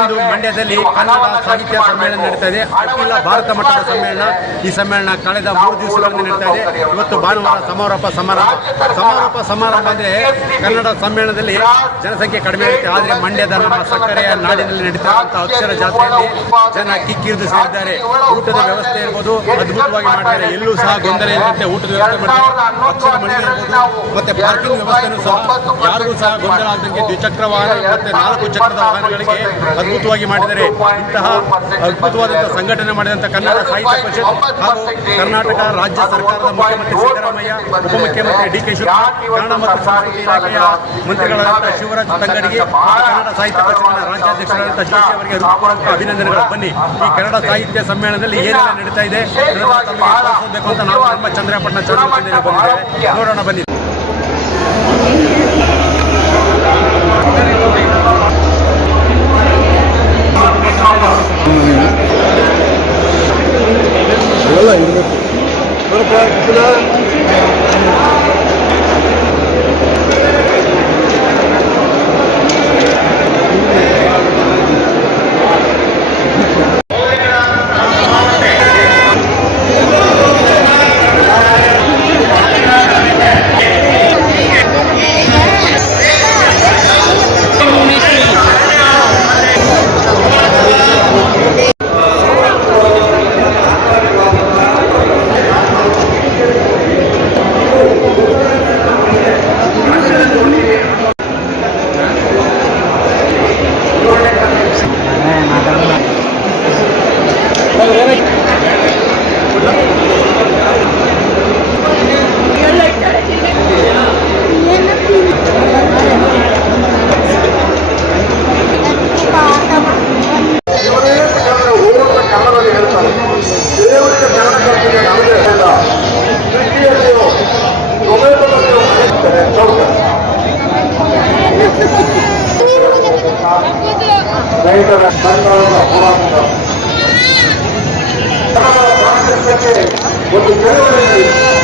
ಇಂದು ಮಂಡ್ಯದಲ್ಲಿ ಕನ್ನಡ ಸಾಹಿತ್ಯ ಸಮ್ಮೇಳನ ನಡೀತಾ ಇದೆ. ಅಖಿಲ ಭಾರತ ಮಟ್ಟದ ಸಮ್ಮೇಳನ. ಈ ಸಮ್ಮೇಳನ ಕಳೆದ ಮೂರು ದಿವಸಗಳಿಂದ ನಡೀತಾ ಇದೆ. ಇವತ್ತು ಭಾನುವಾರ ಸಮಾರೋಪ ಸಮಾರಂಭ. ಸಮಾರೋಪ ಸಮಾರಂಭ ಅಂದ್ರೆ ಕನ್ನಡ ಸಮ್ಮೇಳನದಲ್ಲಿ ಜನಸಂಖ್ಯೆ ಕಡಿಮೆ ಆಗುತ್ತೆ. ಆದರೆ ಮಂಡ್ಯದ ನಮ್ಮ ಸಕ್ಕರೆಯ ನಾಡಿನಲ್ಲಿ ನಡೀತಾ ಅಕ್ಷರ ಜಾತ್ರೆಯಲ್ಲಿ ಜನ ಕಿಕ್ಕಿರಿದು ಸೇರಿದ್ದಾರೆ. ಊಟದ ವ್ಯವಸ್ಥೆ ಇರ್ಬೋದು, ಅದ್ಭುತವಾಗಿ ಮಾಡ್ತಾರೆ. ಎಲ್ಲೂ ಸಹ ಗೊಂದಲ ಇಲ್ಲದಂತೆ ಊಟದ ವ್ಯವಸ್ಥೆ ಇರ್ಬೋದು, ಮತ್ತೆ ಪಾರ್ಕಿಂಗ್ ವ್ಯವಸ್ಥೆನೂ ಸಹ. ಯಾರಿಗೂ ಸಹ ಗೊಂದಲ ಆಗದಂತೆ ದ್ವಿಚಕ್ರ ವಾಹನ, ಮತ್ತೆ ನಾಲ್ಕು ಚಕ್ರದ ವಾಹನಗಳಿಗೆ ಅದ್ಭುತವಾಗಿ ಮಾಡಿದರೆ ಇಂತಹ ಅದ್ಭುತವಾದಂತಹ ಸಂಘಟನೆ ಮಾಡಿದಂಥ ಕನ್ನಡ ಸಾಹಿತ್ಯ ಪರಿಷತ್ ಹಾಗೂ ಕರ್ನಾಟಕ ರಾಜ್ಯ ಸರ್ಕಾರದ ಮುಖ್ಯಮಂತ್ರಿ ಸಿದ್ದರಾಮಯ್ಯ, ಉಪಮುಖ್ಯಮಂತ್ರಿ ಡಿ ಕೆ ಶಿವಕುಮಾರ್ ಕನ್ನಡ ಮತ್ತು ಸಂಸ್ಕೃತಿ ಇಲಾಖೆಯ ಮಂತ್ರಿಗಳಾದಂಥ ಶಿವರಾಜ್ ತಂಗಡಿಗೆ ಕನ್ನಡ ಸಾಹಿತ್ಯ ಪರಿಷತ್ನ ರಾಜ್ಯಾಧ್ಯಕ್ಷರಾದಂಥ ಜೋಶಿ ಅವರಿಗೆ ಅಭಿನಂದನೆಗಳು. ಬನ್ನಿ, ಈ ಕನ್ನಡ ಸಾಹಿತ್ಯ ಸಮ್ಮೇಳನದಲ್ಲಿ ಏನೆಲ್ಲ ನಡೀತಾ ಇದೆ? ಅಂತ ನಾವು ನಮ್ಮ ಚಂದ್ರಪಟ್ಟಣ ಚಂದ್ರಪಟ್ಟಣ ನೋಡೋಣ, ಬನ್ನಿ. ಎಲ್ಲ ಇರಬೇಕು থেকে